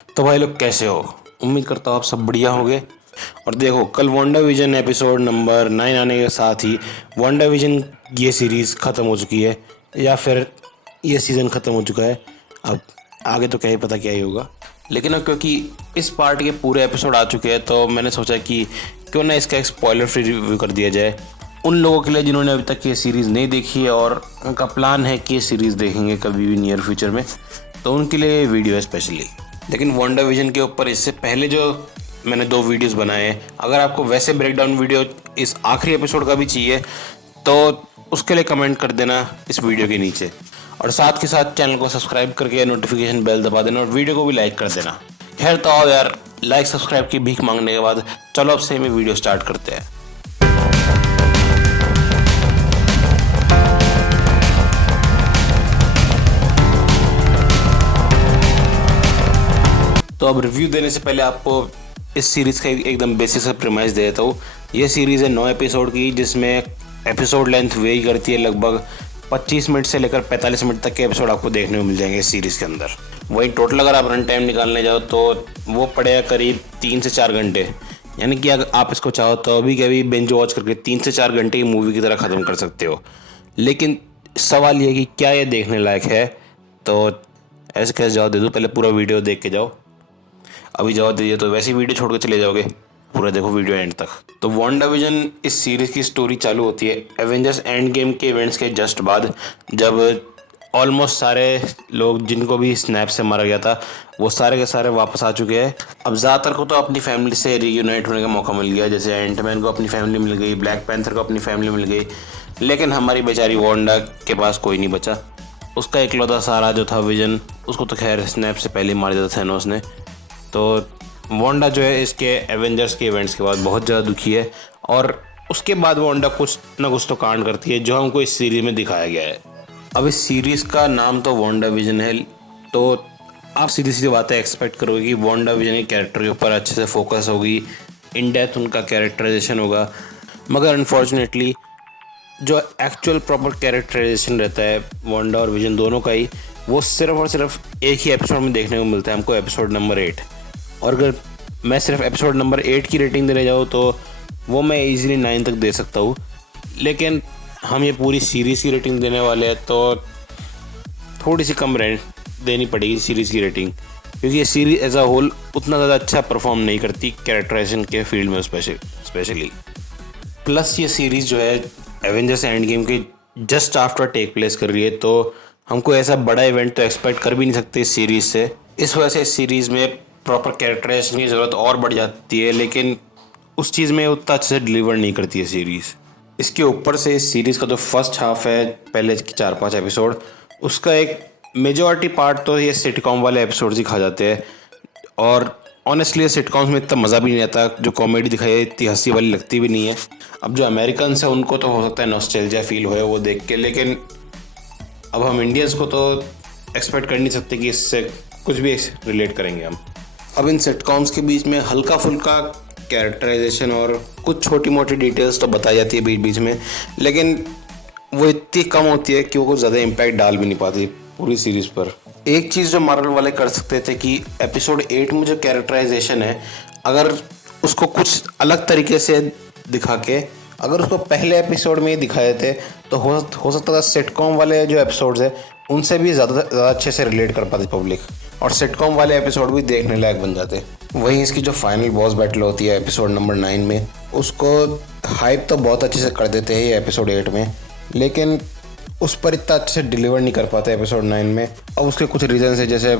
तो भाई लोग कैसे हो? उम्मीद करता हूँ आप सब बढ़िया होंगे। और देखो, कल वांडा विजन एपिसोड नंबर 9 आने के साथ ही वांडा विजन ये सीरीज़ ख़त्म हो चुकी है, या फिर ये सीज़न ख़त्म हो चुका है। अब आगे तो क्या ही पता क्या ही होगा, लेकिन अब क्योंकि इस पार्ट के पूरे एपिसोड आ चुके हैं तो मैंने सोचा कि क्यों ना इसका एक स्पॉइलर फ्री रिव्यू कर दिया जाए उन लोगों के लिए जिन्होंने अभी तक ये सीरीज़ नहीं देखी है और उनका प्लान है कि ये सीरीज़ देखेंगे कभी भी नियर फ्यूचर में, तो उनके लिए वीडियो है स्पेशली। लेकिन वांडा विजन के ऊपर इससे पहले जो मैंने 2 वीडियोस बनाए हैं, अगर आपको वैसे ब्रेकडाउन वीडियो इस आखिरी एपिसोड का भी चाहिए तो उसके लिए कमेंट कर देना इस वीडियो के नीचे, और साथ के साथ चैनल को सब्सक्राइब करके नोटिफिकेशन बेल दबा देना और वीडियो को भी लाइक कर देना। खैर तो आओ यार, लाइक सब्सक्राइब की भीख मांगने के बाद चलो अब से में वीडियो स्टार्ट करते हैं। तो अब रिव्यू देने से पहले आपको इस सीरीज़ का एकदम बेसिक सा प्रीमाइस दे देता हूँ। ये सीरीज़ है 9 एपिसोड की, जिसमें एपिसोड लेंथ वेरी करती है। लगभग 25 मिनट से लेकर 45 मिनट तक के एपिसोड आपको देखने को मिल जाएंगे इस सीरीज़ के अंदर। वहीं टोटल अगर आप रन टाइम निकालने जाओ तो वो पड़ेगा करीब 3 से 4 घंटे। यानी कि अगर आप इसको चाहो तो अभी के अभी बेंच वॉच करके 3 से 4 घंटे की मूवी की तरह ख़त्म कर सकते हो। लेकिन सवाल ये कि क्या ये देखने लायक है? तो ऐसे कैसे जवाब दे दूँ, पहले पूरा वीडियो देख के जाओ। अभी जवाब दीजिए तो वैसे ही वीडियो छोड़ के चले जाओगे। पूरा देखो वीडियो एंड तक। तो वांडा विजन इस सीरीज़ की स्टोरी चालू होती है एवेंजर्स एंड गेम के इवेंट्स के जस्ट बाद, जब ऑलमोस्ट सारे लोग जिनको भी स्नैप से मारा गया था वो सारे के सारे वापस आ चुके हैं। अब ज़्यादातर को तो अपनी फैमिली से रीयूनाइट होने का मौका मिल गया, जैसे एंटमैन को अपनी फैमिली मिल गई, ब्लैक पैंथर को अपनी फैमिली मिल गई। लेकिन हमारी बेचारी वांडा के पास कोई नहीं बचा। उसका इकलौता सहारा जो था विजन, उसको तो खैर स्नैप से पहले ही मार दिया था थैनोस ने। तो वांडा जो है इसके एवेंजर्स के इवेंट्स के बाद बहुत ज़्यादा दुखी है, और उसके बाद वांडा कुछ ना कुछ तो कांड करती है जो हमको इस सीरीज़ में दिखाया गया है। अब इस सीरीज़ का नाम तो वांडा विजन है, तो आप सीधी सीधी बातें एक्सपेक्ट करोगे कि वांडा विजन के कैरेक्टर के ऊपर अच्छे से फोकस होगी, इन डेप्थ उनका कैरेक्टराइजेशन होगा। मगर अनफॉर्चुनेटली जो एक्चुअल प्रॉपर कैरेक्टराइजेशन रहता है वांडा और विजन दोनों का ही, वो सिर्फ और सिर्फ एक ही एपिसोड में देखने को मिलता है हमको, एपिसोड नंबर 8। और अगर मैं सिर्फ एपिसोड नंबर 8 की रेटिंग देने जाऊँ तो वो मैं इजीली 9 तक दे सकता हूँ। लेकिन हम ये पूरी सीरीज़ की रेटिंग देने वाले हैं तो थोड़ी सी कम रेंट देनी पड़ेगी सीरीज़ की रेटिंग, क्योंकि ये सीरीज़ एज अ होल उतना ज़्यादा अच्छा परफॉर्म नहीं करती कैरेक्टराइजेशन के फील्ड में स्पेशली। प्लस ये सीरीज़ जो है एवेंजर्स एंड गेम के जस्ट आफ्टर टेक प्लेस कर रही है, तो हमको ऐसा बड़ा इवेंट तो एक्सपेक्ट कर भी नहीं सकते इस सीरीज़ से। इस वजह से इस सीरीज़ में प्रॉपर कैरेक्टराइजेशन की ज़रूरत और बढ़ जाती है, लेकिन उस चीज़ में उतना अच्छे से डिलीवर नहीं करती है सीरीज़। इसके ऊपर से इस सीरीज़ का जो फर्स्ट हाफ है, पहले के 4-5 एपिसोड, उसका एक मेजॉरिटी पार्ट तो ये सिटकॉम वाले एपिसोड्स ही खा जाते हैं। और ऑनेस्टली सिटकॉम्स में इतना मज़ा भी नहीं आता, जो कॉमेडी दिखाई है इतनी हंसी वाली लगती भी नहीं है। अब जो अमेरिकन्स हैं उनको तो हो सकता है नॉस्टैल्जिया फील होए वो देख के, लेकिन अब हम इंडियंस को तो एक्सपेक्ट कर नहीं सकते कि इससे कुछ भी रिलेट करेंगे हम। अब इन सिटकॉम्स के बीच में हल्का फुल्का कैरेक्टराइजेशन और कुछ छोटी मोटी डिटेल्स तो बताई जाती है बीच बीच में, लेकिन वो इतनी कम होती है कि वो कुछ ज़्यादा इम्पैक्ट डाल भी नहीं पाती पूरी सीरीज़ पर। एक चीज़ जो मार्वल वाले कर सकते थे कि एपिसोड 8 में जो कैरेक्टराइजेशन है, अगर उसको कुछ अलग तरीके से दिखा के अगर उसको पहले एपिसोड में ही दिखाए थे तो हो सकता था सिटकॉम वाले जो एपिसोड्स है उनसे भी ज़्यादा अच्छे से रिलेट कर पाती पब्लिक, और सिटकॉम वाले एपिसोड भी देखने लायक बन जाते। वहीं इसकी जो फाइनल बॉस बैटल होती है एपिसोड नंबर 9 में, उसको हाइप तो बहुत अच्छे से कर देते हैं ये एपिसोड 8 में, लेकिन उस पर इतना अच्छे से डिलीवर नहीं कर पाते एपिसोड 9 में। अब उसके कुछ रीज़न्स है, जैसे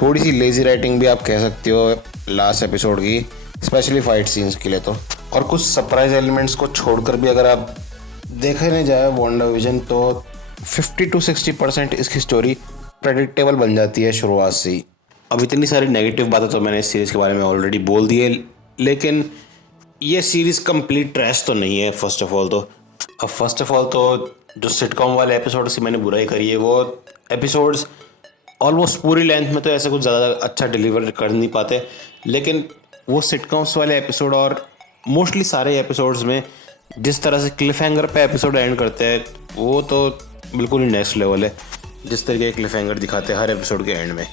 थोड़ी सी लेज़ी राइटिंग भी आप कह सकते हो लास्ट एपिसोड की, स्पेशली फाइट सीन्स के लिए तो। और कुछ सरप्राइज एलिमेंट्स को छोड़कर भी अगर आप देखने जाए वांडा विजन तो 50 to 60% इसकी स्टोरी प्रेडिक्टेबल बन जाती है शुरुआत से ही। अब इतनी सारी नेगेटिव बातें तो मैंने इस सीरीज़ के बारे में ऑलरेडी बोल दी है, लेकिन ये सीरीज़ कंप्लीट ट्रैश तो नहीं है फर्स्ट ऑफ ऑल तो जो सिटकॉम वाले एपिसोड्स की मैंने बुराई करी है, वो एपिसोड्स ऑलमोस्ट पूरी लेंथ में तो ऐसे कुछ ज़्यादा अच्छा डिलीवर कर नहीं पाते, लेकिन वो सिटकॉम्स वाले एपिसोड और मोस्टली सारे एपिसोड्स में जिस तरह से क्लिफ हैंगर पे एपिसोड एंड करते हैं वो तो बिल्कुल ही नेक्स्ट लेवल है, जिस तरीके के क्लिफ हैंगर दिखाते हैं हर एपिसोड के एंड में।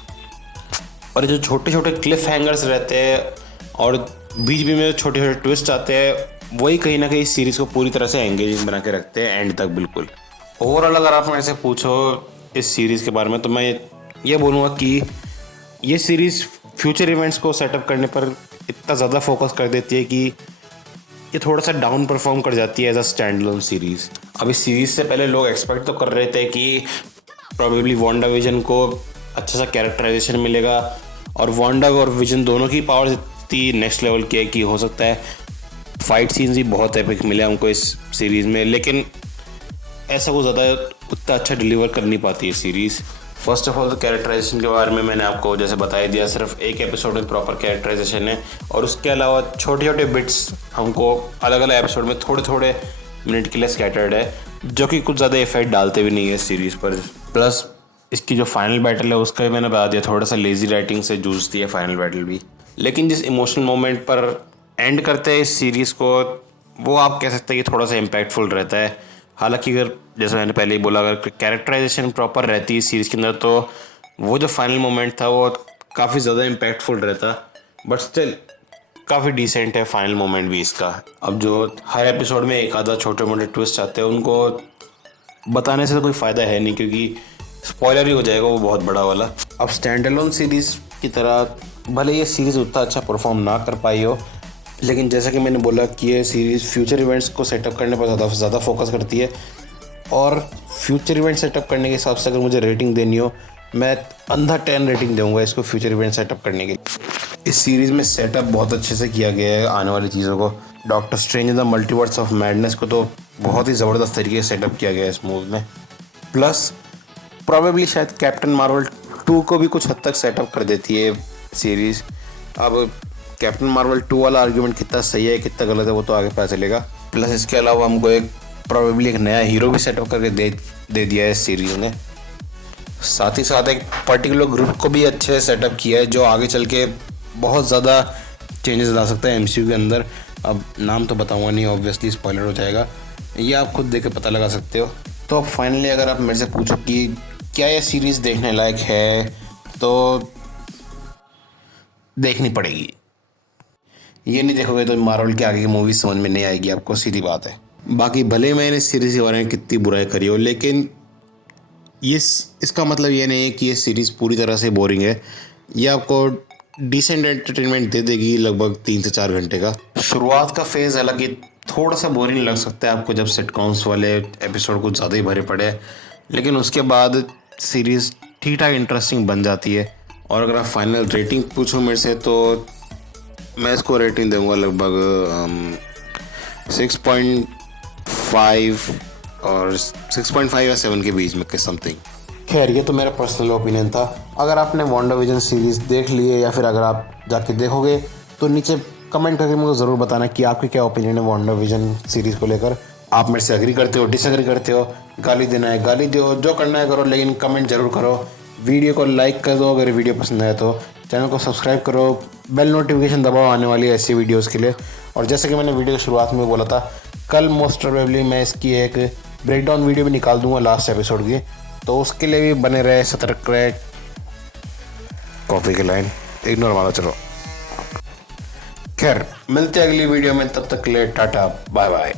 और जो छोटे छोटे क्लिफ हैंगर्स रहते हैं और बीच बीच में छोटे छोटे ट्विस्ट आते हैं, वही कहीं ना कहीं इस सीरीज़ को पूरी तरह से एंगेजिंग बना के रखते हैं एंड तक। बिल्कुल ओवरऑल अगर आप मेरे से पूछो इस सीरीज़ के बारे में, तो मैं ये बोलूँगा कि ये सीरीज़ फ्यूचर इवेंट्स को सेटअप करने पर इतना ज़्यादा फोकस कर देती है कि ये थोड़ा सा डाउन परफॉर्म कर जाती है as a standalone series. अब इस सीरीज़ से पहले लोग एक्सपेक्ट तो कर रहे थे कि प्रोबेबली वांडा विजन को अच्छा सा कैरेक्टराइजेशन मिलेगा, और वांडा और विजन दोनों की पावर्स इतनी नेक्स्ट लेवल की है कि हो सकता है फाइट सीन्स भी बहुत एपिक मिले हमको इस सीरीज़ में, लेकिन ऐसा वो ज़्यादा उतना अच्छा डिलीवर कर नहीं पाती है सीरीज़। फर्स्ट ऑफ ऑल तो कैरेक्टराइजेशन के बारे में मैंने आपको जैसे बता दिया, सिर्फ एक एपिसोड में प्रॉपर कैरेक्टराइजेशन है, और उसके अलावा छोटे छोटे बिट्स हमको अलग अलग एपिसोड में थोड़े थोड़े मिनट के लिए स्कैटर्ड है, जो कि कुछ ज़्यादा इफेक्ट डालते भी नहीं है सीरीज़ पर। प्लस इसकी जो फाइनल बैटल है उसका भी मैंने बता दिया, थोड़ा सा लेजी राइटिंग से जूझती है फाइनल बैटल भी। लेकिन जिस इमोशनल मोमेंट पर एंड करते हैं इस सीरीज़ को, वो आप कह सकते हैं कि थोड़ा सा इम्पैक्टफुल रहता है। हालांकि अगर जैसे मैंने पहले ही बोला, अगर कैरेक्टराइजेशन प्रॉपर रहती है इस सीरीज़ के अंदर, तो वो जो फाइनल मोमेंट था वो काफ़ी ज़्यादा इम्पैक्टफुल रहता, बट स्टिल काफ़ी डिसेंट है फाइनल मोमेंट भी इसका। अब जो हर एपिसोड में एक आधा छोटे मोटे ट्विस्ट आते हैं, उनको बताने से तो कोई फ़ायदा है नहीं, क्योंकि स्पॉइलर ही हो जाएगा वो बहुत बड़ा वाला। अब स्टैंड अलोन सीरीज़ की तरह भले ये सीरीज़ उतना अच्छा परफॉर्म ना कर पाई हो, लेकिन जैसा कि मैंने बोला कि ये सीरीज़ फ्यूचर इवेंट्स को सेटअप करने पर ज़्यादा फोकस करती है, और फ्यूचर इवेंट सेटअप करने के हिसाब से अगर मुझे रेटिंग देनी हो, मैं अंधा 10 रेटिंग दूंगा इसको फ्यूचर इवेंट सेटअप करने के लिए। इस सीरीज़ में सेटअप बहुत अच्छे से किया गया है आने वाली चीज़ों को। Doctor strange the multiverse of madness को तो बहुत ही ज़बरदस्त तरीके से सेटअप किया गया है इस मूवी में। प्लस प्रॉबेबली शायद कैप्टन मार्वल 2 को भी कुछ हद तक सेटअप कर देती है सीरीज़। अब कैप्टन मार्वल 2 वाला आर्ग्यूमेंट कितना सही है कितना गलत है वो तो आगे पता चलेगा। प्लस इसके अलावा हमको प्रॉबेबली एक नया हीरो भी सेटअप करके दे दिया है इस सीरीज़ ने। साथ ही साथ एक पर्टिकुलर ग्रुप को भी अच्छे से सेटअप किया है, जो आगे चल के बहुत ज़्यादा चेंजेस ला सकता है एमसीयू के अंदर। अब नाम तो बताऊंगा नहीं, ऑब्वियसली स्पॉइलर हो जाएगा, ये आप खुद देख के पता लगा सकते हो। तो अब फाइनली अगर आप मेरे से पूछो कि क्या ये सीरीज़ देखने लायक है, तो देखनी पड़ेगी। ये नहीं देखोगे तो मार्वल के आगे की मूवी समझ में नहीं आएगी आपको, सीधी बात है। बाकी भले मैंने इस सीरीज़ के बारे में कितनी बुराई करी हो, लेकिन इसका मतलब ये नहीं है कि ये सीरीज़ पूरी तरह से बोरिंग है। ये आपको डिसेंट एंटरटेनमेंट दे देगी लगभग 3 से 4 घंटे का। शुरुआत का फेज़ हालांकि थोड़ा सा बोरिंग लग सकता है आपको, जब सिटकॉम्स वाले एपिसोड कुछ ज़्यादा ही भरे पड़े, लेकिन उसके बाद सीरीज़ ठीक ठाक इंटरेस्टिंग बन जाती है। और अगर आप फाइनल रेटिंग पूछो मेरे से, तो मैं इसको रेटिंग दूंगा लगभग 6.5 और 6.5 या 7 के बीच में के समथिंग। खैर ये तो मेरा पर्सनल ओपिनियन था। अगर आपने वांडा विजन सीरीज़ देख ली है या फिर अगर आप जाके देखोगे, तो नीचे कमेंट करके मुझे ज़रूर बताना कि आपके क्या ओपिनियन है वांडा विजन सीरीज़ को लेकर। आप मेरे से एग्री करते हो, डिसएग्री करते हो, गाली देना है गाली दो, जो करना है करो, लेकिन कमेंट ज़रूर करो। वीडियो को लाइक कर दो अगर वीडियो पसंद आए तो, चैनल को सब्सक्राइब करो, बेल नोटिफिकेशन दबाओ आने वाली ऐसी वीडियोज़ के लिए। और जैसे कि मैंने वीडियो की शुरुआत में बोला था, कल मोस्ट प्रोबेबली मैं इसकी एक ब्रेकडाउन वीडियो भी निकाल दूंगा लास्ट एपिसोड की, तो उसके लिए भी बने रहे सतर्क रहे। कॉफ़ी की लाइन इग्नोर मारो चलो। खैर मिलते हैं अगली वीडियो में, तब तक के लिए टाटा बाय बाय।